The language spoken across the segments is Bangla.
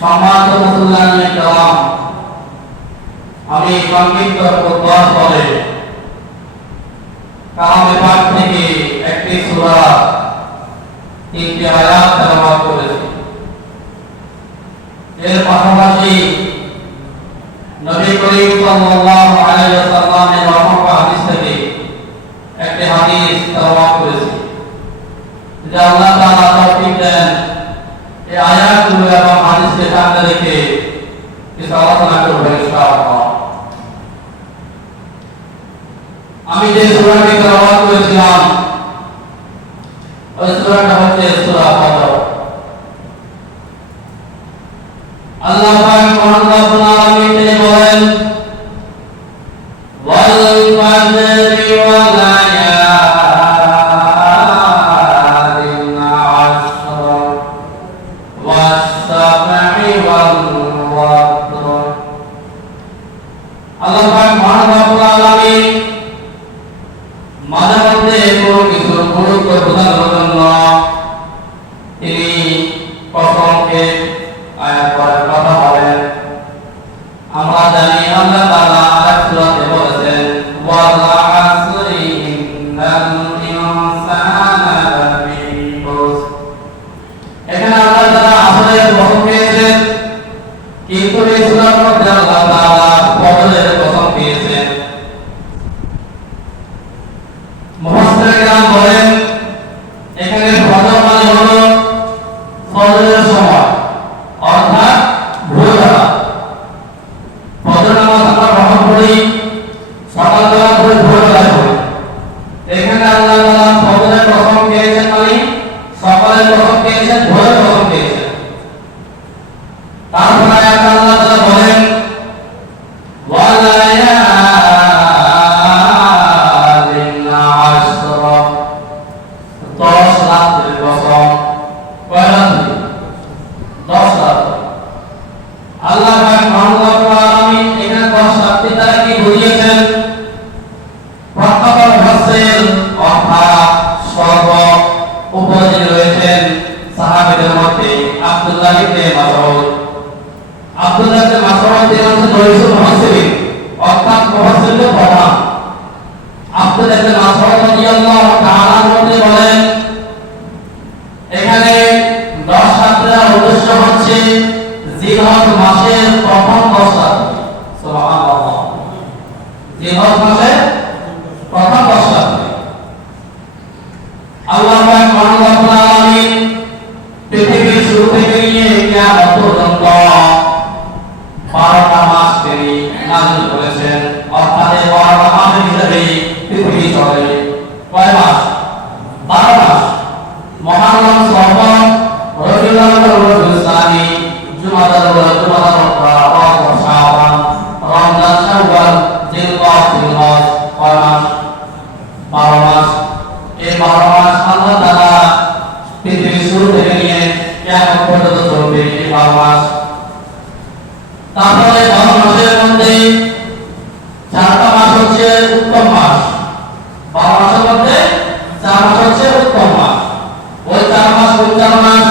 সম্মানিত মুসলমানে کرام, আমি সংক্ষিপ্ত উদ্বোধন করে কালামে পাক থেকে একটি সূরা তিনটি আয়াত তেলাওয়াত করেছি। এর পাশাপাশি নবী করিম সাল্লাল্লাহু আলাইহি ওয়াসাল্লামের রহমত হাদিস থেকে একটি হাদিস তেলাওয়াত করেছি। যে আল্লাহ তাআলা তৌফিক দেন এই আয়াতগুলো এবং হাদিসকে সামনে রেখে কিছু আলোচনা করব ইনশাআল্লাহ। আমি যে সূরাটি তেলাওয়াত করেছিলাম ওই সূরাটা হচ্ছে সূরা ফজর। আল্লাহ পাক মহান রব্বুল আলামিন তিনি বলেন, ওয়াল ফাজরি ওয়া লায়ালিন আশর ওয়াস সাফি ওয়াল ওয়াতর। আল্লাহ পাক মহান রব্বুল আলামিন মাঝে মধ্যে কোনো কিছু গুরুত্ব বোঝানোর জন্য তিনি কসমকে আয়াত পরে কথা বলেন। আমরা জানি আল্লাহ তাআলা আয়াত সূরাতে বলেছেন, ওয়াল আসরি ইন্নাল ইনসানা লাফি খুসর। এখানে আল্লাহ তাআলা আসরের কসম খেয়েছেন, কিন্তু এই সূরার মধ্যে আল্লাহ তাআলা ফজরের কসম খেয়েছেন। মুফাসসির کرام বলেন, এখানে ফজর মানে হলো ফজরের সময়, অর্থাৎ ভোরবেলা। ফজর নামাজ আমরা গ্রহণ করি সকালবেলা করে, ভোরবেলায় পড়ি। এখানে আল্লাহ তাআলা ফজরের কসম খেয়েছেন মানে সকালের কসম খেয়েছেন, ভোরের কসম খেয়েছেন। তারপরে আয়াতে আল্লাহ তাআলা বলেন, ওয়ালায়ালিন আশর, 10 রাতের কসম। কয় রাত? 10 রাত। আল্লাহ পাক মহান রব্বুল আলামিন এখানে 10 রাতের দ্বারা কি বুঝিয়েছেন? প্রত্যেক মুফাসসির অর্থাৎ সর্ব উপরে রয়েছেন সাহাবীদের মধ্যে আব্দুল্লাহ ইবনে মাসউদ। আব্দুল্লাহ ইবনে মাসউদ তিনি হচ্ছেন রইসুল মুফাসসিরিন, অর্থাৎ মুফাসসিরদের প্রধান। আব্দুল্লাহ ইবনে মাসউদ রাদিয়াল্লাহু তাআলা আনহু বলেন, এখানে 10 রাতের উদ্দেশ্য হচ্ছে জিলহজ মাসের প্রথম 10 রাত। সুবহানাল্লাহ, জিলহজ মাসের প্রথম 10 রাত। আল্লাহ পাক মহান রব্বুল আলামিন পৃথিবীর শুরু থেকে নিয়ে কিয়ামত পর্যন্ত 12টা মাস তিনি নাযিল করেছেন, অর্থাৎ এই 12টা মাসের হিসাবে পৃথিবী চলে। কয় মাস? 12 মাস। মুহররম, সফর, রবিউল আউয়াল, রবিউল সানি, জুমাদাল আউয়াল, জুমাদাল আখির, রজব, শাবান, রমজান, শাওয়াল, জিলকদ, জিলহজ। কয় মাস? 12 মাস। এই 12 মাস আল্লাহ তাআলা পৃথিবীর শুরু থেকে নিয়ে কিয়ামত পর্যন্ত চলবে এই 12 মাস। তারপরে 12 মাসের মধ্যে 4টা মাস হচ্ছে উত্তম মাস। 12 মাসের মধ্যে 4 মাস হচ্ছে উত্তম মাস। ওই 4 মাস কোন 4 মাস?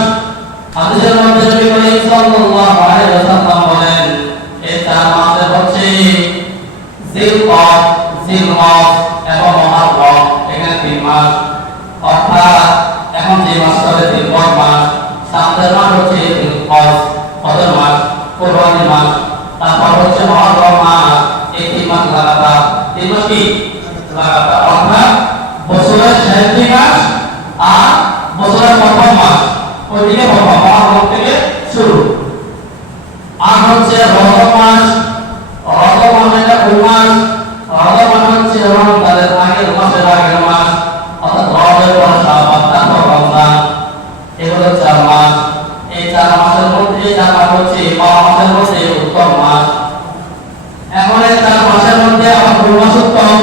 হাদিসের মধ্যে নবী করিম সাল্লাল্লাহু আলাইহি ওয়াসাল্লাম বলেন, এই 4 মাসে হচ্ছে জিলকদ, জিলহজ এবং মুহররম। এখানে 3 মাস। অর্থাৎ এখন যে মাস চলে জিলকদ মাস, সামনের মাস হচ্ছে জিলহজ, ফজর মাস, কুরবানি মাস, তারপর হচ্ছে মুহররম মাস। এই 3 মাস লাগাতার। 3 মাস কি লাগাতার, অর্থাৎ বছরের শেষ 2 মাস আর বছরের প্রথম মাস, ওইদিকে প্রথম মুহররম থেকে শুরু। আর হচ্ছে রজব মাস। রজব মাস এটা কোন মাস? রজব মাস হচ্ছে রমজানের আগের মাসের আগের মাস, অর্থাৎ রজবের পর শাবান, তারপর রমজান। এগুলো 4 মাস। এই 4 মাসের মধ্যে 4 মাস হচ্ছে 12 মাসের মধ্যে উত্তম মাস। এখন এই 4 মাসের মধ্যে আবার কোন মাস উত্তম?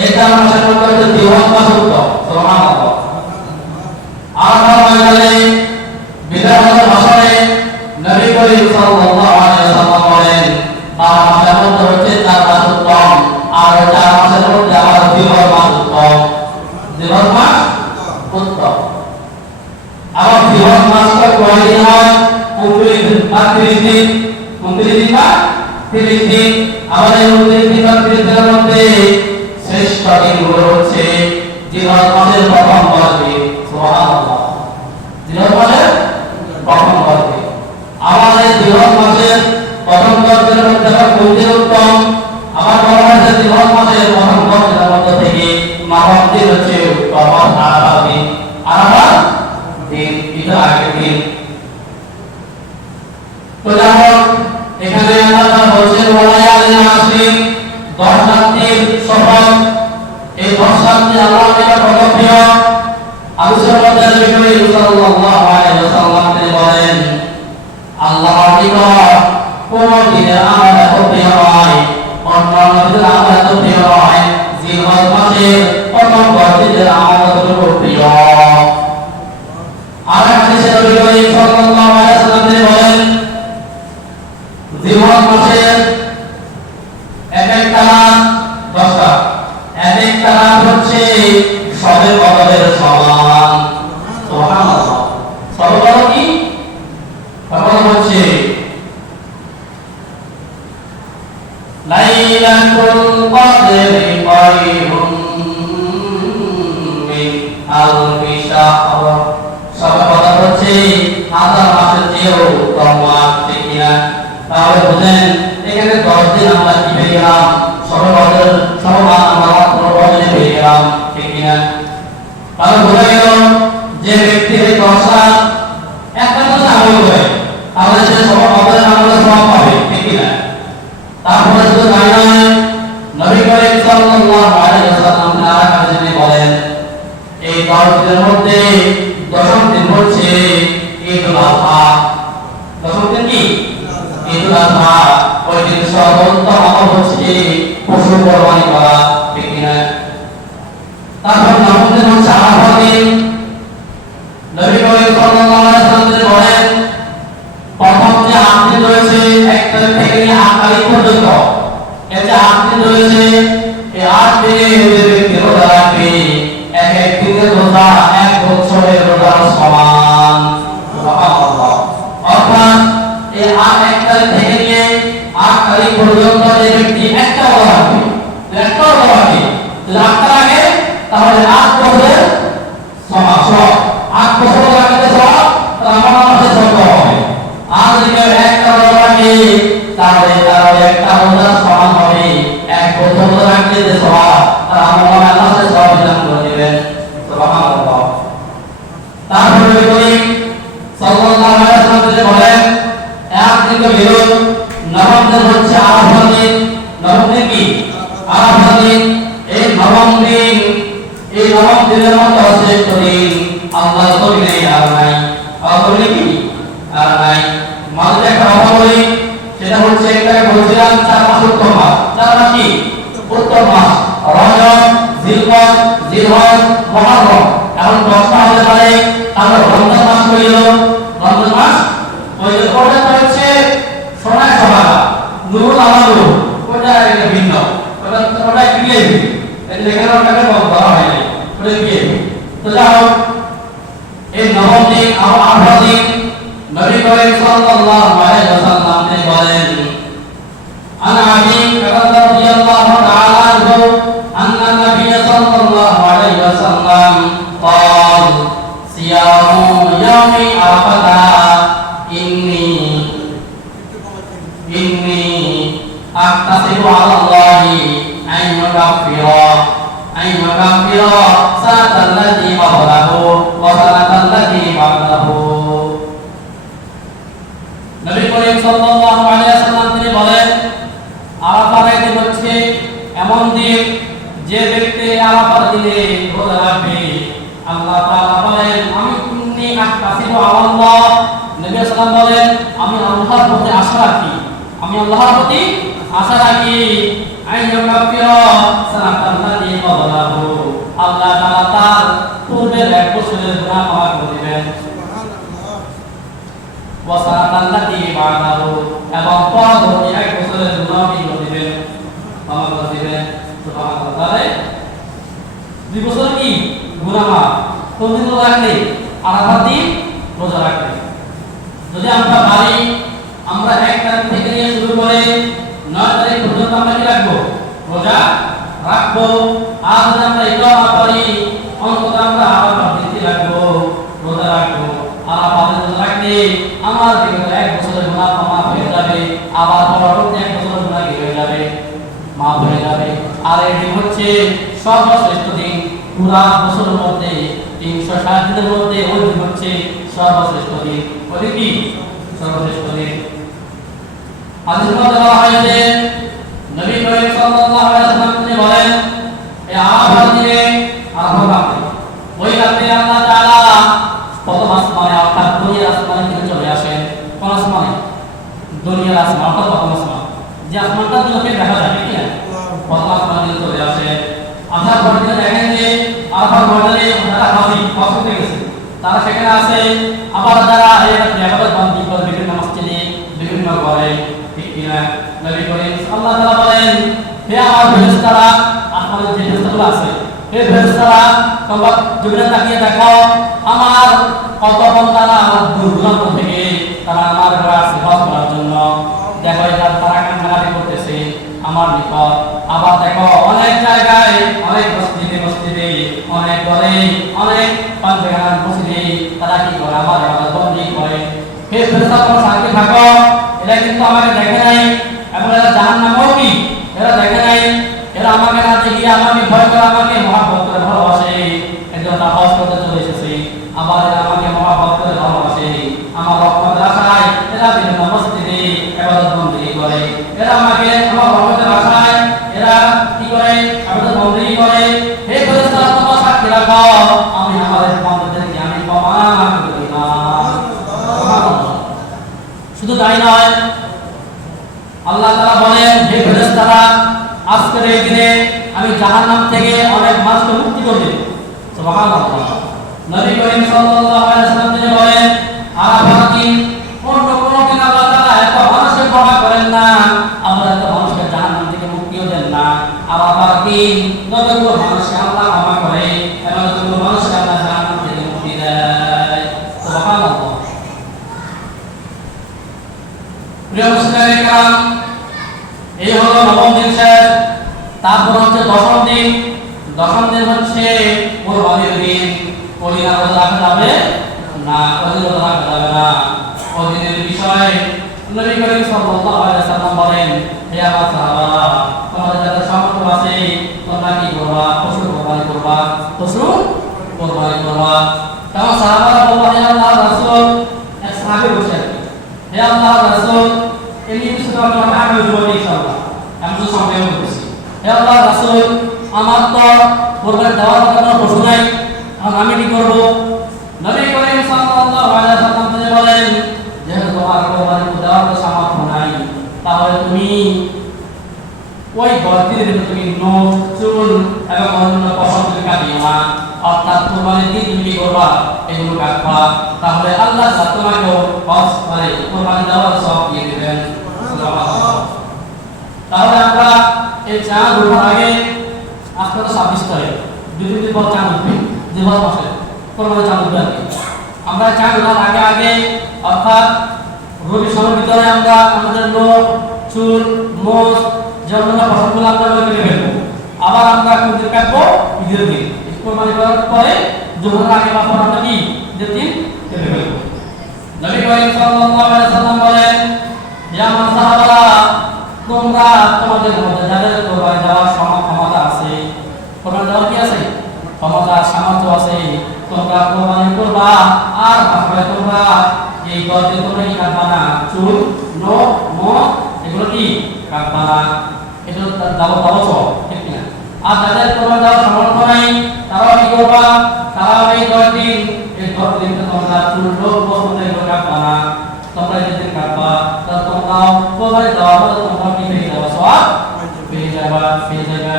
এই 4 মাসের মধ্যে হচ্ছে জিলহজ মাস উত্তম। সুবহানাল্লাহ। আর ময়দানে বিদায় ভাষণে নবী করিম সাল্লাল্লাহু আলাইহি ওয়াসাল্লাম বলেন, 12 মাসের মধ্যে হচ্ছে 4 মাস উত্তম, আর 4 মাসের মধ্যে আবার জিলহজ মাস উত্তম। জিলহজ মাস উত্তম। আবার জিলহজ মাসটা কয়দিন হয়? 29 দিন। 30 দিন। আমাদের 29 দিন বা 30 দিনের মধ্যে শ্রেষ্ঠ দিনগুলো হচ্ছে জিলহজ মাসের প্রথম 10 দিন। সুবহানাল্লাহ। জিলহজ মাসের প্রথম 10 দিন। আমাদের জিলহজ মাসের প্রথম 10 দিনের মধ্যে কোন দিন উত্তম? আমার বলা হয়েছে জিলহজ মাসের প্রথম 10 দিনের মধ্যে থেকে মাহরম দিন হচ্ছে উত্তম। আরাফা দিন, আরাফা দিন এটা আগের দিন। তো যেমন এখানে আল্লাহ বলছেন ওয়ালায়ালিন আশরিন, 10 রাত্রির শপথ। এই 10 রাত্রি আল্লাহর নিকট কত প্রিয়। আবু সাল্লাল্লাহু আলাইহি ওয়াসাল্লাম তিনি বলেন আল্লাহর নিকট কোন দিনের আমল এত প্রিয় নয়, অন্যান্য দিনের আমল এত প্রিয় নয়, জিলহজ মাসের প্রথম 10 দিনের আমল এতটুকু প্রিয়। আর হাদিসে নবী করিম সাল্লাল্লাহু আলাইহি ওয়াসাল্লাম তিনি বলেন জিলহজ মাসের এক একটা রাত 10টা, এক একটা রাত হচ্ছে শবে কদরের সমান। সুবহানাল্লাহ। শবে কদর কি? কদর হচ্ছে লাইলাতুল কদরি খায়রুম মিন আলফি শাহর। শবে কদর হচ্ছে 1000 মাসের চেয়েও উত্তম মাস, ঠিক কিনা? তাহলে বুঝেন এখানে 10 দিন আমরা কি পেয়ে গেলাম, শবে কদর সমান আমরা মাত্র 10 দিন পেয়ে গেলাম, ঠিক কিনা? তাহলে বোঝা গেল যে ব্যক্তি এই 10 রাত একটা কথা আমল করে তাহলে সে শবে কদরের আমলে সওয়াব পাবে, ঠিক কিনা? তারপরে শুধু তাই নয়, নবী করিম সাল্লাল্লাহু আলাইহি ওয়াসাল্লাম তাআলা কাছে বলেন এই 10 দিনের মধ্যে দশম দিন হচ্ছে ঈদুল আযহা। দশম দিন কি? ঈদুল আযহা। ওই দিন সর্বোত্তম আমল হচ্ছে পশু কোরবানি করা, ঠিক কিনা? তারপর নবম দিন হচ্ছে আরাফা দিন। নবী করিম সাল্লাল্লাহু আলাইহি ওয়াসাল্লাম বলেন প্রথম যে 8 দিন রয়েছে 1 তারিখ থেকে নিয়ে 8 তারিখ পর্যন্ত, এই যে 8 দিন রয়েছে এই 8 দিনে যে ব্যক্তি রোজা রাখবে এক এক দিনের রোজা 1 বছরের রোজার সমান। সুবহানাল্লাহ। অর্থাৎ এই 1 তারিখ থেকে নিয়ে 8 তারিখ পর্যন্ত যে ব্যক্তি একটা রোজা রাখবে, একটা রোজা রাখবে, যদি 8 টা রাখে তাহলে 8 বছরের সমান। 8 বছর রাখতে সওয়াব, তাহলে আমার মাসে সওয়াব হবে। আর যদি কেউ একটা রোজা রাখে তাহলে তার একটা রোজার সমান হবে 1 বছর রোজা রাখলে যে সওয়াব, তার আমার মাসে সওয়াব দান করে দিবেন। সুবহানাল্লাহ। তারপরে নবী করিম সাল্লাল্লাহু আলাইহি ওয়াসাল্লাম বলেন এক দিন তো গেল, নবম দিন হচ্ছে আরাফা দিন। নবম দিন কি? আরাফা দিন। এই নবম দিনের মধ্যে শ্রেষ্ঠ দিন আল্লাহ জমিনে আর নাই। আল্লাহ কি আর নাই। মাঝে একটা কথা বলি, সেটা হচ্ছে একটাকে বলছিলাম 4 মাস উত্তম মাস। 4 মাস কি উত্তম মাস? রজব, জিলকদ, জিলহজ, মুহররম। এখন প্রশ্ন হতে পারে তাহলে রমজান মাস হইল, রমজান মাস হইল কোনটা হচ্ছে সোনার সভাটা নুরুল আমালু, কোনটা এটা ভিন্ন, ওটা ক্রিয়েটিভ, এটা এখানে ওটাকে বলা হয় না, ওটা ক্রিয়েটিভ। তো যাও এই নবম দিন আরাফা দিন নবী করিম সাল্লাল্লাহু আলাইহি ওয়াসাল্লাম তিনি বলেন আন আবি কাতাদা রাদিয়াল্লাহু তাআলা আনহু আন্না নবী সাল্লাল্লাহু আলাইহি ওয়াসাল্লাম قال صيام يوم عرفة إني أحتسب على الله أن يكفر سنة التي قبله وسنة التي بعده। নবী করিম সাল্লাল্লাহু আলাইহি ওয়াসাল্লাম তিনি বলেন আরাফার দিন হচ্ছে এমন দিন যে ব্যক্তি আরাফার দিনে রোজা রাখবে আল্লাহ তাআলা বলেন আমি ইন্নী আহতাসিবু আলাল্লাহ। নবী সাল্লাল্লাহু আলাইহি বলেন আমি আল্লাহর প্রতি আশা রাখি, আমি আল্লাহর প্রতি আশা রাখি আইয়ুকাফিরা সানাতাল্লাযী ক্বাবলাহু, আল্লাহ তাআলা তার পূর্বের 1 বছরের গুনাহ ক্ষমা করে দিবেন। সুবহানাল্লাহ। ওয়া সানাতাল্লাযী বা'দাহু, এবং পরবর্তী 1 বছরের গুনাহ কি করে দিবেন, ক্ষমা করে দিবেন। সুবহানাল্লাহ। তাহলে 2 বছর কি গুনাহ মাফ। কোন দিন রোজা রাখলে? আরাফার দিন রোজা রাখলে। যদি আমরা পারি আমরা 1 তারিখ থেকে নিয়ে শুরু করে রোজা রাখবো। আর যদি আমরা এটাও না পারি, অন্তত আমরা আরাফাত দিতে রাখবো, রোজা রাখবো। আরাফাত রোজা রাখলে আমার বিগত 1 বছরের গুনাহ মাফ হয়ে যাবে, আবার পরবর্তী 1 বছরের গুনাহ কি হয়ে যাবে, মাফ হয়ে যাবে। আর এটি হচ্ছে সর্বশ্রেষ্ঠ দিন। পুরা বছরের মধ্যে 360 দিনের মধ্যে ওই দিন হচ্ছে সর্বশ্রেষ্ঠ দিন। ওই কি সর্বশ্রেষ্ঠ দিন? হাদিসের মধ্যে বলা হয়েছে, নবী করিম সাল্লাল্লাহু আলাইহি ওয়াসাল্লাম তিনি বলেন, এই আরাফাত দিনে, আরাফাত রাতে, ওই রাতে আল্লাহ তাআলা প্রথম আসমানে অর্থাৎ দুনিয়ার আসমানে তিনি চলে আসেন। কোন আসমানে? দুনিয়ার আসমান অর্থাৎ প্রথম আসমান, যে আসমানটা চোখে দেখা যায় কি না, প্রথম আসমানে তিনি চলে আসেন। আসার পর তিনি দেখেন যে আরাফাত ময়দানে যারা হাজির হয়ে গেছে তারা সেখানে আছে। আবার যারা এই ইবাদত বন্দী করে বিভিন্ন মসজিদে বিভিন্ন ঘরে, ঠিক কিনা? নবী করিম আল্লাহ তাআলা বলেন, হে আমার ফেরেশতারা, আসমানের যে ফেরেশতাগুলো আছে, হে ফেরেশতারা, তোমরা জমিনে তাকিয়ে দেখো আমার কত বান্দারা আমার দূর দূরান্ত থেকে তারা আমার ঘরে আসছে হজ করার জন্য। দেখো এটা তারা কান্নাকাটি করতেছে আমার নিকট। আবার দেখো অনেক জায়গায়, অনেক মসজিদে মসজিদে, অনেক ঘরে, অনেক পাঞ্জাগান মসজিদে তারা কি করে, আমার ইবাদত বন্দী করে। হে ফেরেশতা, তোমরা সাক্ষী থাকো, এরা কিন্তু আমাকে দেখে নাই এবং এরা জাহান্নামও কি এরা দেখে নাই। এরা আমাকে না দেখিয়ে আমাকে ভয় করে, আমাকে মহব্বত করে ভালোবাসে। একজন তা হজ করতে চলে এসেছে, আবার এরা আমাকে মহব্বত করে ভালোবাসে। আমার রহমতের আশায় এরা বিভিন্ন মসজিদে ইবাদত বন্দী করে। এরা আমাকে আমার রহমতের আশায় এরা কি করে, ইবাদত বন্দী করে। হে ফেরেশতা, তোমরা সাক্ষী রাখো, আমি আমাদের বান্দাদেরকে আমি ক্ষমা করে দিলাম। সুবহানাল্লাহ। শুধু তাই নয়, আল্লাহ তাআলা বলেন, হে ফেরেশতারা, আজকের এই দিনে আমি জাহান্নাম থেকে অনেক মানুষকে মুক্তি করে দেব। সুবহানাল্লাহ। নবী করিম সাল্লাল্লাহু আলাইহি ওয়াসাল্লাম তিনি বলেন, আরাফাত দিন অন্য কোনো দিন আল্লাহ তাআলা এত মানুষকে ক্ষমা করেন না, আবার এত মানুষকে জাহান্নাম থেকে মুক্তিও দেন না। আরাফাত দিন যতগুলো মানুষকে আল্লাহ ক্ষমা করে এবং যতগুলো মানুষকে আল্লাহ জাহান্নাম থেকে মুক্তি দেয়। সুবহানাল্লাহ। প্রিয় মুসলিম کرام, এই হলো নবম দিন শেষ। তারপর হচ্ছে দশম দিন। দশম দিন হচ্ছে কুরবানির দিন। ওই দিন রোজা রাখা যাবে না, ওই দিন রোজা রাখা যাবে না। ওই দিনের বিষয়ে নবী করিম সাল্লাল্লাহু আলাইহি ওয়াসাল্লাম বলেন, হে আমার সাহাবারা, তোমাদের যাদের সামর্থ্য আছে তোমরা কি করবা, পশু কোরবানি করবা, পশু কোরবানি করবা। তখন সাহাবারা বললেন, হে আল্লাহর রাসূল, এক সাহাবী বসে আছে, হে আল্লাহর রাসূল, এমনি কিছু তো আমরা আগে বলবো ইনশাআল্লাহ, আমি তো সঙ্গে বলতেছি। হে আল্লাহর রাসূল, আমার তো কোরবানি দেওয়ার মতো কোনো পশু নাই, এখন আমি কি করব? নবী করিম সাল্লাল্লাহু আলাইহি ওয়াসাল্লাম তিনি বলেন, যেহেতু তোমার কোরবানি দেওয়ার তো সামর্থ্য নাই, তাহলে তুমি ওই গর্তের ভিতরে তুমি নখ, চুল এবং অন্যান্য পশমগুলো কাটিও না। অর্থাৎ কোরবানির দিন তুমি করবা এগুলো কাটবা, তাহলে আল্লাহ তোমাকে হজ করে কোরবানি দেওয়ার সব দিয়ে দেবেন। তাহলে আমরা এই চাঁদ ওঠার আগে, আজকে তো 26 তারিখ, 2 দিন পর চাঁদ উঠবে, জিলহজ মাসে কোরবানি চাঁদ উঠবে আর কি। আমরা চাঁদ ওঠার আগে আগে অর্থাৎ রবি সময়ের ভিতরে আমরা আমাদের নখ, চুল, মোষ, যেমন পশমগুলো আমরা কেটে ফেলবো। আবার আমরা কোনদিন কাটবো? ঈদের দিন। কোরবানি করার পরে জোহরের আগে বা পরে আমরা কি ঈদের দিন কেটে ফেলবো। নবী করিম সাল্লাল্লাহু আলাইহি ওয়াসাল্লাম বলেন, হে আমার সাহাবারা, তোমরা তোমাদের মধ্যে যাদের কোরবানি দেওয়ার ক্ষমতা আছে, কোরবানি দেওয়ার কি আছে? ক্ষমতা, সামর্থ্য আছে, তোমরা কোরবানি করবা। আর তারপরে তোমরা এই গর্তে তোমরা কি কাটবা না? চুল, নখ, মুখ এগুলো কি কাটবা না। এটা দাও সব, ঠিক না? আর যাদের কোরবানি দেওয়ার সামর্থ্য নাই তারা কি করবা? তারা এই 10 দিন, এই 10 দিন তোমরা চুল, নখ, মুখ এগুলো কাটবা না। তোমরা যদি কাটবা তাহলে তোমরা কোরবানি দেওয়ার পরে তোমরা কি পেয়ে যাবে? সওয়াব পেয়ে যাবে।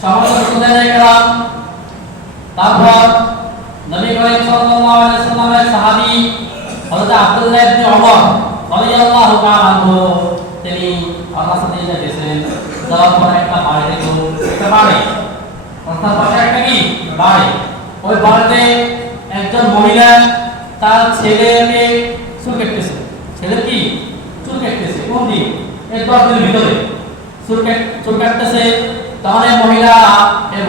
সামর্থ্য কোথায় জায়গা? তারপর নবী করিম সাল্লাল্লাহু আলাইহি ওয়াসাল্লামের সাহাবী হযরত আব্দুল্লাহ ইবনে ওমর রাদিয়াল্লাহু তাআলা আনহু তিনি আল্লাহর সাথে গেছেন। যাওয়ার পর একটা বাড়ি দেখলো, একটা বাড়ি, অর্থাৎ পাশে একটা কি বাড়ি। ওই বাড়িতে একজন মহিলা তার ছেলেকে চুল কাটতেছে। ছেলে কি চুল কাটতেছে? কোন দিন? এই 10 দিনের ভিতরে চুল কাটতেছে, তখন এই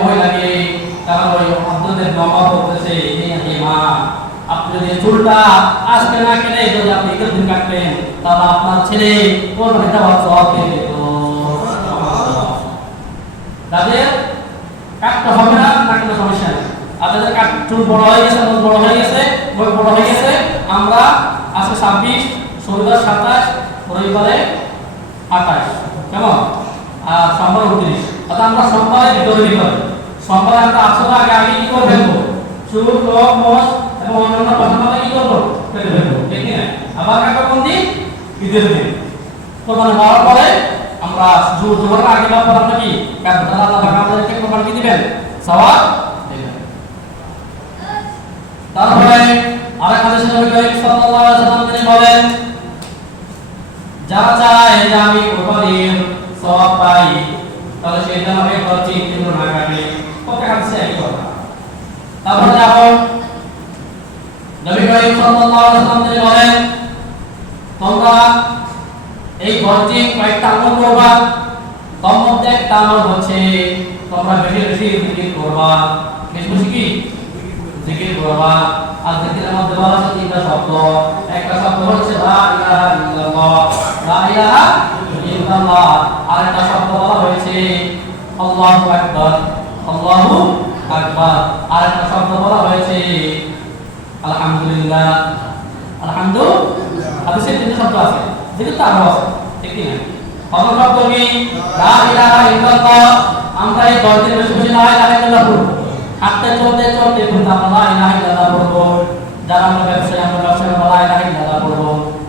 মহিলাকে তারা ওই আপনাদের মামা বলতেছে, এই মা আপনি যদি চুলটা আজকে না কেটে যদি আপনি ঈদের দিন কাটবেন তাহলে আপনার ছেলে কোরবানিটা সওয়াব পেয়ে যেত। তাদের কাটতে হবে না, কোনো সমস্যা নেই। আপনাদের চুল বড় হয়ে গেছে, বড় হয়ে গেছে। আমরা আজকে 26, শনিবার 27, রবিবারে 28, কেমন? আর সোমবার 29। অর্থাৎ আমরা সোমবারে ভিতরে সোমবারে আমরা আসলে আগে কি করে ফেলবো? চুল, নখ, মোষ এবং অন্যান্য কথা কি করবো? ফেলে ফেলবো, ঠিক না? আবার কাটা কোন দিন? ঈদের দিন। কোরবানি হওয়ার পরে আমরা জোহরের আগে বা পরে আমরা কি কাটবো? তাহলে আল্লাহ পাক আমাদেরকে কোরবানি কি দিবেন? সওয়াব দিবেন। তারপরে আরেক হাদিসে নবী করিম সাল্লাল্লাহু আলাইহি ওয়াসাল্লাম তিনি বলেন, যারা চায় যে আমি কোরবানির সওয়াব পাই তাহলে সে যেন এই খরচে কিন্তু না কাটে। কত হাদিসে একই কথা। তারপরে যখন নবী করিম সাল্লাল্লাহু আলাইহি ওয়াসাল্লাম তিনি বলেন, তোমরা এই খরচে কয়েকটা আমল করবা, তার মধ্যে একটা আমল হচ্ছে তোমরা বেশি বেশি জিকির করবা। বেশি কি জিকির করবা। আর জিকিরের মধ্যে বলা হচ্ছে তিনটা শব্দ। একটা শব্দ হচ্ছে লা ইলাহা ইল্লাল্লাহ, লা ইলাহা ইল্লাল্লাহ। আর একটা শব্দ বলা হয়েছে আল্লাহু আকবার, আল্লাহু আকবার। আর একটা শব্দ বলা হয়েছে আলহামদুলিল্লাহ, আলহামদুলিল্লাহ। হাদিসে তিনটা শব্দ আছে, জিকির তো আরো আছে, ঠিক কি না? প্রথম শব্দ কি? লা ইলাহা ইল্লাল্লাহ। আমরা এই 10 দিন বেশি লা ইলাহা ইল্লাল্লাহ পড়ব। হাঁটতে চলতে কিন্তু আমরা লা ইলাহা ইল্লাল্লাহ পড়ব। যারা আমরা ব্যবসায়ী লা ইলাহা ইল্লাল্লাহ পড়ব।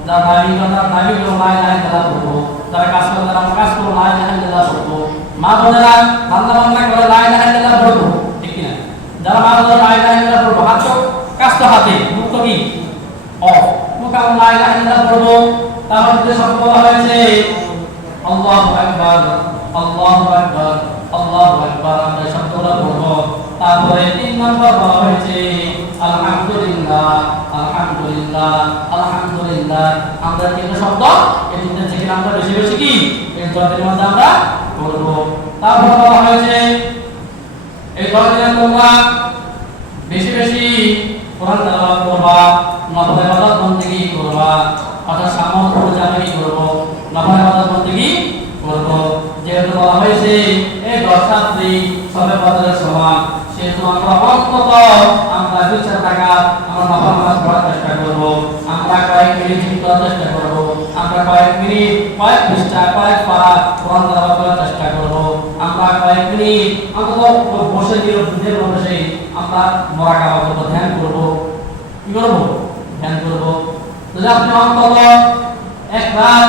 যারা দাবি করে লা ইলাহা ইল্লাল্লাহ পড়ব। যারা কাজ করে কাজ করে লা ইলাহা ইল্লাল্লাহ পড়ব। মা বোনেরা রান্না করে লা ইলাহা ইল্লাল্লাহ পড়ব, ঠিক কি না? যারা মা বোনেরা লা ইলাহা ইল্লাল্লাহ পড়ব, হাত কাজ তো হাতে, মুখ তো কি অফ, মুখ আমরা লা ইলাহা ইল্লাল্লাহ পড়ব। তারপর যে শব্দ বলা হয়েছে আল্লাহু আকবার, আল্লাহু আকবার, আল্লাহু আকবার। আমরা শব্দটা পড়ব। তারপরে 3 নম্বর বলা হয়েছে আলহামদুলিল্লাহ, আলহামদুলিল্লাহ, আলহামদুলিল্লাহ। আমরা তিনটা শব্দ, এই তিনটা জিকির আমরা বেশি বেশি কি এই 10 দিনের মধ্যে আমরা করব। তারপর বলা হয়েছে এই 10 দিনে তোমরা বেশি বেশি কোরআন তেলাওয়াত করবা, নফল ইবাদত বন্দেগী করবা। অর্থাৎ সামর্থ্য অনুযায়ী কি করব? নফল ইবাদত বন্দেগী করব। যেহেতু বলা হয়েছে এই 10 রাত্রি সবে বদরের সমান, সেহেতু আমরা অন্তত আমরা 2-4 টাকা আমরা নফল নামাজ পড়ার চেষ্টা করব। আমরা কয়েক মিনিট জিকির করার চেষ্টা করব। আমরা কয়েক মিনিট, কয়েক পৃষ্ঠা, কয়েক পারা কোরআন তেলাওয়াত করার চেষ্টা করব। আমরা কয়েক মিনিট অন্তত বসে বসে আমরা মুরাকাবা করব, ধ্যান করব। কি করব? ধ্যান করব। যদি আপনি অন্তত এক রাত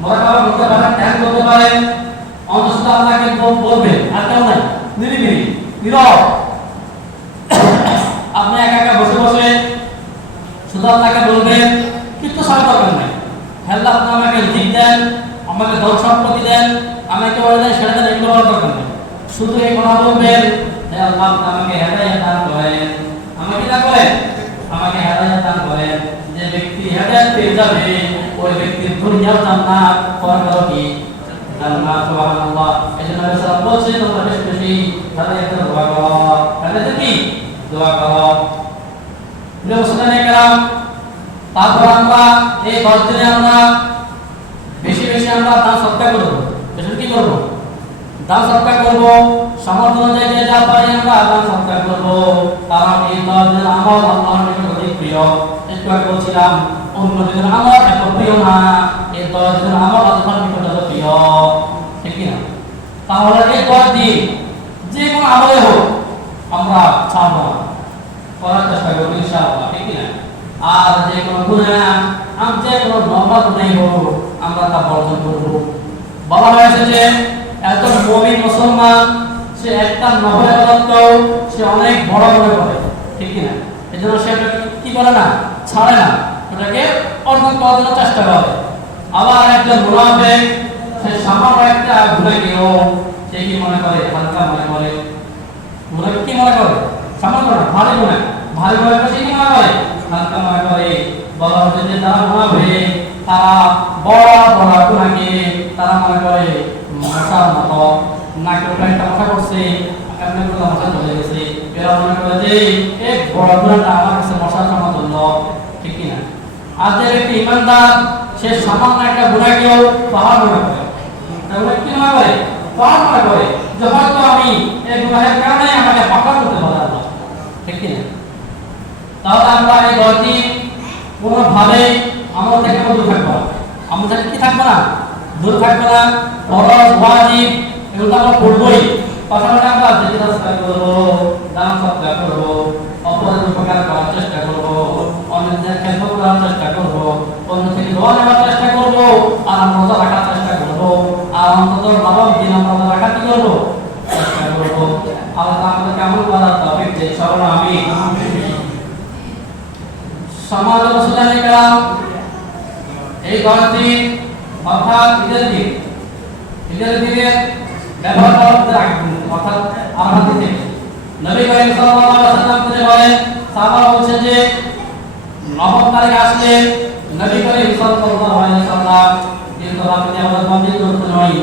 মুরাকাবা করতে পারেন, ধ্যান করতে পারেন, অন্তত আল্লাহকে বলবেন, আর কেউ নাই, নিরিবিলি নীরব, আপনি একা একা বসে বসে শুধু আল্লাহকে বলবেন, কিন্তু সারা দরকার নাই। আল্লাহ আপনি আমাকে রিজিক দেন, আমাকে ধন সম্পত্তি দেন, আমাকে বলে দেন, সেটা দেন, এগুলো বলার দরকার নেই। শুধু এই কথা বলবেন যে আল্লাহ আমাকে হেদায়েত দান করেন, আমাকে না করেন, আমাকে হেদায়েত দান করেন। যে ব্যক্তি হেদায়েত পেয়ে যাবে ওই ব্যক্তির দুনিয়াও জান্নাত, পরকালও কি জান্নাত। সুবহানাল্লাহ। এজন্য নবী সাল্লাল্লাহু আলাইহি ওয়াসাল্লাম বলেছেন তোমরা বেশি বেশি হেদায়েতের দোয়া করো, হেদায়েতের কি দোয়া করো। প্রিয় মুসলমান کرام, তারপর আমরা এই 10 দিনে আমরা বেশি বেশি আমরা দান সদকা করব। বেশি কি করব? দান সদকা করব। সামর্থ্য অনুযায়ী যে যা পারি আমরা দান সদকা করব। কারণ এই 10 দিনের আমল আল্লাহর নিকট অধিক প্রিয়। একটু আগে বলছিলাম অন্য দিনের আমল এত প্রিয় না, এই 10 দিনের আমল আল্লাহর নিকট অধিক প্রিয়, ঠিক কি না? তাহলে এই 10 দিন যে কোনো আমলে হোক আমরা ছাড়ব না, করার চেষ্টা করব ইনশাআল্লাহ, ঠিক কি না? আর যে কোনো গুনাহ, যে কোনো নরমাল গুনাহ হোক আমরা তা বর্জন করব। বলা হয়েছে যে একজন মুমিন মুসলমান সে একটা নফল ইবাদতকেও সে অনেক বড় মনে করে, ঠিক কি না? এজন্য সে কি করে না, ছাড়ে না, ওটাকে অর্জন করার জন্য চেষ্টা করে। আবার একজন মুনাফিক সে সামান্য একটা গুনাহ গেলেও সে কি মনে করে, হালকা মনে করে। মুনাফিক কি মনে করে? সামান্য না, ভারী গুনাহ, ভারী গুনাহ সে কি মনে করে, হালকা মনে করে। বলা হচ্ছে যে যারা মুনাফিক তারা বড় বড় গুনাহকে তারা মনে করে মশার মতো নাকের উপরে একটা মশা করছে, এমনি করে মশা চলে গেছে, এরা মনে করে যে এক বড় গুণাটা আমার কাছে মশার সমতুল্য, ঠিক কিনা? আর যে একটি ইমানদার সে সামান্য একটা গুণাকেও পাহাড় মনে করে, তাহলে কি মনে করে? পাহাড় মনে করে যে হয়তো আমি এই গুনাহের কারণে আমাকে পাকড় করতে পারলাম, ঠিক কিনা? তাহলে আমরা এই গতি কোনোভাবে আমরা থেকে দূর থাকবো না, আমরা থেকে কি থাকবো না, দূর থাকবো না। ফরজ ওয়াজিব এগুলো আমরা করবোই, পাশাপাশি আমরা যেতে চেষ্টা করবো, দান সৎকার করবো, অপরের উপকার করার চেষ্টা করবো, অন্যদের খেদমত করার চেষ্টা করবো, অন্য থেকে দোয়া নেওয়ার চেষ্টা করবো, আর আমরা রোজা রাখার চেষ্টা করবো, আর অন্তত নবম দিন আমরা রোজা রাখার কি করবো, চেষ্টা করবো। আল্লাহ আমাদেরকে আমল করার তৌফিক দেন, সকলে আমিন। সমাজ মুসলিম কালাম এই গণতি অর্থাৎ ঈদের দিনে ব্যবহার করতে রাখবেন, অর্থাৎ আমরা দিতে নবী করিম সাল্লাল্লাহু আলাইহি ওয়াসাল্লাম তিনি বলেন, সাহাবা বলছেন যে নবম তারিখ আসলে নবী করিম সাল্লাল্লাহু আলাইহি ওয়াসাল্লাম কিন্তু রাতে আমাদের মন্দির করতে নয়,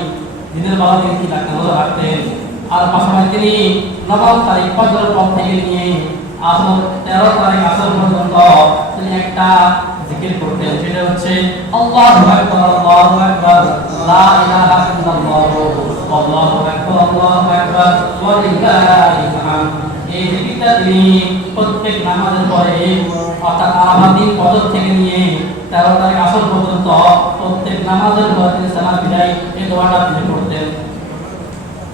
দিনের বেলা তিনি কি রাখতেন, রোজা রাখতেন। আর পাশাপাশি তিনি নবম তারিখ ফজর পর থেকে নিয়ে আসর 13 তারিখ আসর পর্যন্ত তিনি একটা জিকির করতেন, সেটা হচ্ছে আল্লাহু আকবার আল্লাহু আকবার লা ইলাহা ইল্লাল্লাহ আল্লাহু আকবার আল্লাহু আকবার ওয়া লিল্লাহিল হামদ। এই জিকিরটা তিনি প্রত্যেক নামাজের পরে অর্থাৎ আরাফার দিন ফজর থেকে নিয়ে 13 তারিখ আসর পর্যন্ত প্রত্যেক নামাজের পরে তিনি সালাম বিদায় এই দোয়াটা তিনি করতেন।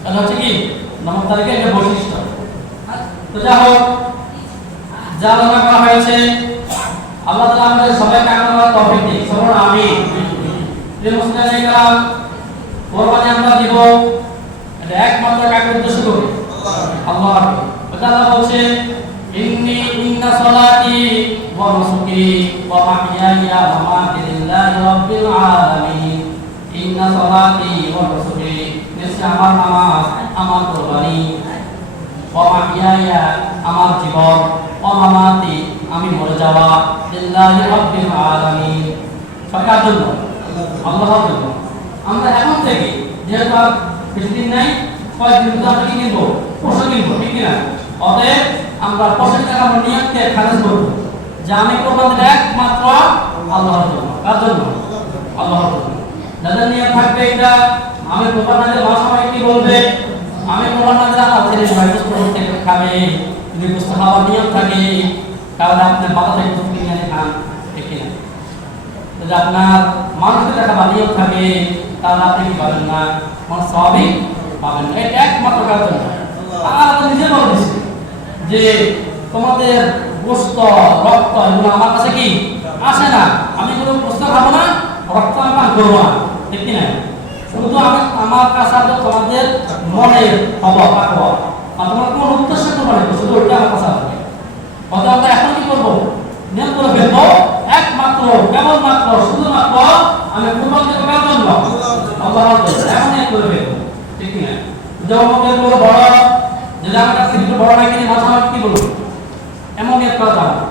এটা হচ্ছে কি নবম তারিখের একটা বৈশিষ্ট্য। তো যা হোক, যা আলোচনা করা হয়েছে আল্লাহ তাআলা আমাদের সবাইকে আমল করার তৌফিক দিন, সকলে আমিন। যে মুসলিম কালাম কুরবানি আমরা দিব, এটা একমাত্র কাকে উদ্দেশ্য করে, আল্লাহ। আল্লাহ বলছে ইন্না সালাতি ওয়া নুসুকি ওয়া মাহইয়ায়া ওয়া মামাতি লিল্লাহি রাব্বিল আলামিন। ইন্না সালাতি ওয়া নুসুকি, নিশ্চয় আমার নামাজ, আমার কুরবানি, ওয়া মাহইয়ায়া আমার জীবন, ওয়া মামাতি আমি মরে যাওয়া, লিল্লাহি রাব্বিল আলামিন সবার জন্য, আল্লাহর জন্য। আমরা এখন থেকে যেহেতু আর বেশি দিন নাই, কয়েকদিন মধ্যে আমরা কি কিনবো, পশু কিনবো, ঠিক কিনা? অতএব আমরা পশু টাকা আমরা নিয়তকে খারিজ করবো যে আমি কোরবানি দেব একমাত্র আল্লাহর জন্য। কার জন্য? আল্লাহর জন্য। যাদের নিয়ত থাকবে এটা আমি কোরবানি দেব, আমার সবাই কি বলবে, আমি কোরবানি দেব আমার ছেলে ভাই পুস্তক থেকে খাবে, যদি পুস্তক খাওয়ার নিয়ত থাকে তাহলে আপনি বাবা থেকে পুস্তক কিনে খান, ঠিক কিনা? যদি আপনার মানুষের টাকা বানিয়েও থাকে তাহলে আপনি কি পাবেন না, আমার সবই পাবেন না। এটা একমাত্র কার জন্য। আর আমি নিজে বলতেছি যে তোমাদের গোশত রক্ত এগুলো আমার কাছে কি আসে না, আমি কোনো গোশত খাবো না, রক্ত আমি পান করবো না, ঠিক কিনা? শুধু আমি আমার কাছে আসবে তোমাদের মনের খবর পাকবো, আর তোমার কোনো উদ্দেশ্য করবো না, শুধু ওইটা আমার কাছে আসবে। অতএব আমরা এখন কি করবো, নিয়ম করে ফেলবো একমাত্র কেবলমাত্র শুধুমাত্র আমি কুরবানি দেব কার জন্য, আল্লাহর জন্য। এখন নিয়ম করে ফেলবো, ঠিক কিনা? যখন বড় যদি আমার কাছে একটু বড় না কিনে মাছ আমার কি বলবো, এমন নিয়ত করা যাবে না।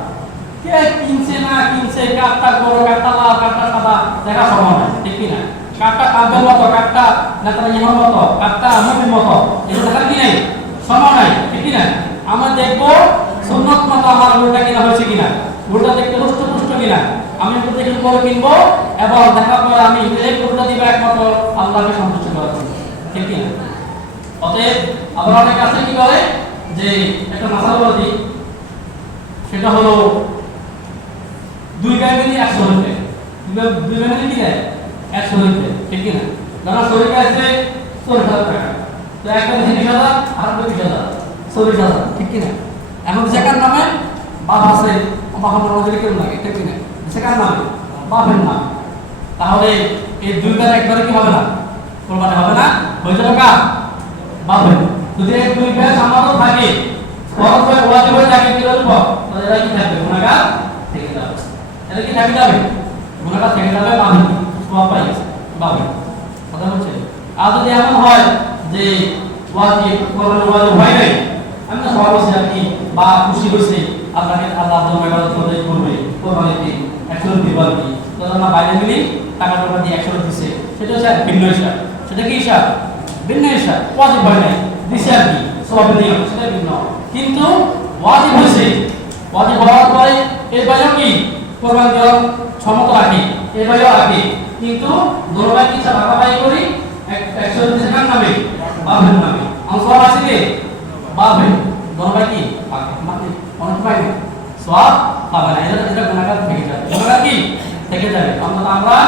কে কিনছে না কিনছে, কাঠটা বড় কাঠটা লাল কাঠটা সাদা দেখা সম্ভব না, ঠিক কিনা? কাঠটা কাঠের মতো, কাঠটা নেতার ইমার মতো, কাঠটা মুখের মতো, এগুলো দেখার কি নেই, সম্ভব নাই, ঠিক কিনা? আমরা দেখবো সুন্নত মতো আমার গরুটা কিনা হয়েছে কিনা, গরুটা দেখতে পুষ্ট কিনা, আমি একটু দেখে করে কিনবো এবং দেখার পরে আমি এই গরুটা দিব একমাত্র আল্লাহকে সন্তুষ্ট করার জন্য, ঠিক কিনা? অতএব আবার অনেক আছে কি করে যে একটা মাসাল বলে দিই, সেটা হলো 2 গাই মিলে 100 হইতে, 2 গাই মিলে কি দেয় 100 হইতে, ঠিক কিনা? ধরো শরীর আছে 40,000 টাকা, তো একটা 20,000 আর 20,000 40,000, ঠিক কিনা? এখন জাকার নামে বাপ আছে, বাবার নামে কেউ লাগে, ঠিক কিনা? জাকার নামে বাপের নাম, তাহলে এই 2 গাই একবারে কি হবে না, কোরবানি হবে না, হয়ে যাবে কার, বাপের। যদি এই 2 গাই আমারও থাকে, ফরজ হয় ওয়াজিব হয়ে থাকে কি করব, তাহলে এটা কি থাকবে, গুনাহগার থেকে যাবে। এটা কি থেকে যাবে, গুনাহগার থেকে যাবে, বাপের সওয়াব পাই বাপের, কথা হচ্ছে। আর যদি এমন হয় যে ওয়াজিব কোরবানি ওয়াজিব হয় নাই, আমি না সওয়াব হচ্ছে আপনি বা খুশি হইছে আপনাকে আল্লাহ জন্য ইবাদত করবে, কোরবানি দিন 100 দিবার কি, তখন না বাইরে মিলি টাকা টাকা দিয়ে 100 দিছে, সেটা হচ্ছে ভিন্ন হিসাব। সেটা কি হিসাব, ভিন্ন হিসাব, ওয়াজিব হয় নাই, দিছে আর কি সওয়াবের নিয়ম সেটা ভিন্ন। কিন্তু ওয়াজিব হয়েছে, ওয়াজিব হওয়ার পরে এই ভাইও কি কোরবানি দেওয়ার ক্ষমতা রাখে, এই ভাইও রাখে, কিন্তু দোনোভাই কি ভাগাভাগি করি, একশো দিছে কার নামে, বাপের নামে। আমার সওয়াব আছে কি বাপের, দোনোভাই কি মানে অনেক পাই না, সওয়াব পাবে না, এটা এটা গুনাহগার থেকে যাবে, গুনাহগার কি থেকে যাবে। আমরা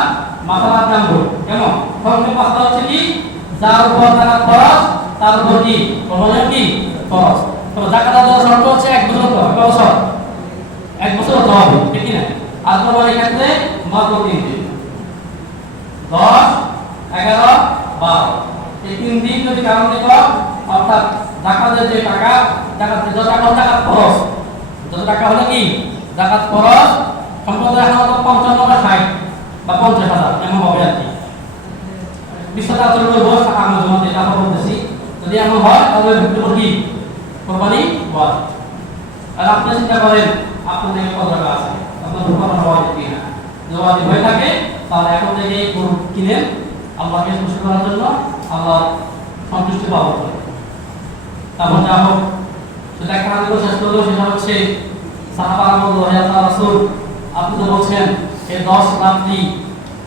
মাথা রাখতে আনবো কেমন, প্রথম কথা হচ্ছে কি যার উপর জাকাত খরচ তার উপর কি কোরবানি কি খরচ। তো জাকাত দেওয়ার শর্ত হচ্ছে 1 বছর তো কত বছর, 1 বছর হতে হবে, ঠিক কি না? আর কোরবানির ক্ষেত্রে মাত্র 3 দিন, 10, 11, 12 এই 3 দিন যদি কারণ দিত, অর্থাৎ জাকাতের যে টাকা, জাকাতের যত টাকা জাকাত খরচ, যত টাকা হলো কি জাকাত খরচ সম্পদ রাখা হতো 55 বা 60 বা 50,000 এমন হবে আর কি। বিশ্বটা চলে বলবো আমার জমাতে টাকা বলতেছি, যদি এমন হয় তাহলে ভিত্তি কি কোরবানি হয়। আর আপনি চিন্তা করেন আপনাদের কত টাকা আছে, আপনার কোরবানি হয় কিনা, যদি হয়ে থাকে তাহলে এখন থেকে গরু কিনেন আল্লাহকে খুশি করার জন্য, আল্লাহ সন্তুষ্টি পাওয়ার জন্য। তারপর যা হোক সেটা একটা হাদিস শেষ করলো, সেটা হচ্ছে সাহাবার মধ্যে হে আল্লাহর রাসূল আপনি তো বলছেন এই 10 রাত্রি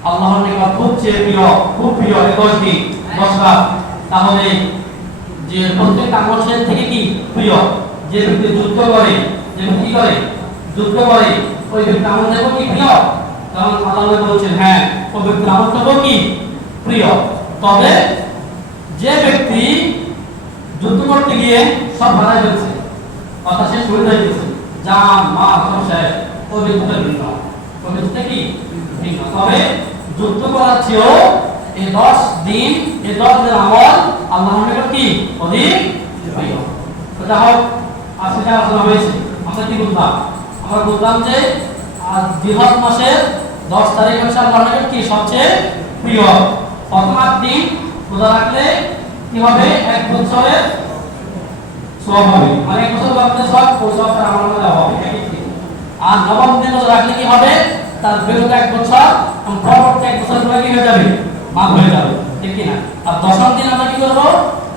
আল্লাহর নিকট খুব প্রিয়, খুব প্রিয় এই 10 দিন 10 রাত, তাহলে যে প্রত্যেক আমলের থেকে কি প্রিয়, যে ব্যক্তি যুদ্ধ করে, যে ব্যক্তি করে যুদ্ধ করে ওই ব্যক্তি আমল দেখো কি প্রিয়, কারণ আল্লাহ বলছেন হ্যাঁ ওই ব্যক্তি আমল দেখো কি প্রিয়। তবে যে ব্যক্তি যুদ্ধ করতে গিয়ে সব হারাই ফেলছে, অর্থাৎ সে শহীদ হয়ে গেছে, জান মাল সব শেষ, ওই ব্যক্তিটা ভিন্ন, ওই ব্যক্তিটা কি ভিন্ন। তবে যুদ্ধ করার চেয়েও এই 10 দিন, এই 10 দিনের আমল আল্লাহর নিকট কি অধিক প্রিয়। তো যা হোক আজকে যা আলোচনা হয়েছে আমরা কি বুঝলাম, আমরা বুঝলাম যে জিলহজ মাসের 10 তারিখ হচ্ছে আল্লাহর নিকট কি সবচেয়ে প্রিয়। প্রথম 8 দিন রোজা রাখলে কি হবে, 1 বছরের সওয়াব হবে, মানে 1 বছর বাদে সব সওয়াবটা আমার মধ্যে হবে একই দিন। আর নবম দিন রোজা রাখলে কি হবে, তার বিগত 1 বছর এবং পরবর্তী 1 বছর পরে কি হয়ে যাবে, মাফ হয়ে যাবে, ঠিক কি না? আর 10ম দিন আমরা কি করব,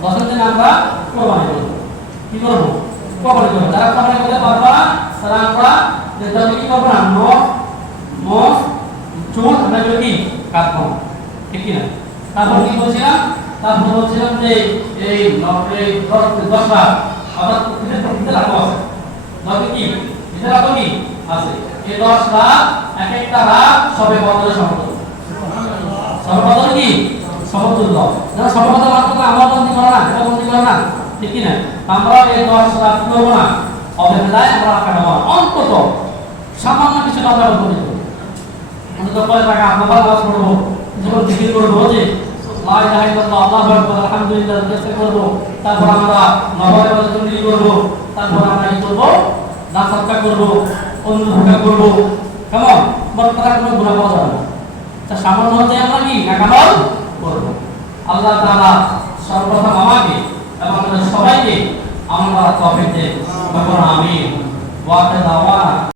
10ম দিন আমরা কোরবানি করব। কি করব, কোরবানি করব। যারা কোরবানি করতে পারবা তারা আমরা যেটা কি করব না, মোষ চুল আমরা কি কাটবো, ঠিক কি না? তারপর কি বলছিলাম, তারপর বলছিলাম যে এই 10 রাত অর্থাৎ এটা রাখবো আছে, তবে কি এটা রাখবো কি আছে, এই 10 রাত এক একটা রাত সবে বদলের সমতুল্য, সবে বদল কি সমতুল্য। যারা সবে বদল রাত তো আমরা বন্দি করে না, এটা বন্দি করে না, ঠিক কি না? আমরা এই 10 রাত করবো না, অবহেলায় আমরা কাটাবো, অন্তত সামান্য কিছু আমরা বন্দি করবো, অন্তত 5 টাকা আমরা নামাজ পড়বো, যখন জিকির করবো যে লা ইলাহা ইল্লাল্লাহ আল্লাহু আকবার আলহামদুলিল্লাহ চেষ্টা করব, তারপর আমরা নবরে বদলি করব, তারপর আমরা কি করব, দান সৎকার করব, অন্য সৎকার করব, কেমন বর্তমানে কোনো গুনাহ পাওয়া যাবে না। তা সামান্য হতে আমরা কি নাকামল করব। আল্লাহ তাআলা সর্বপ্রথম আমাকে এবং আমাদের সবাইকে আমরা তৌফিক দেন, আমিন। ওয়া তাদাওয়া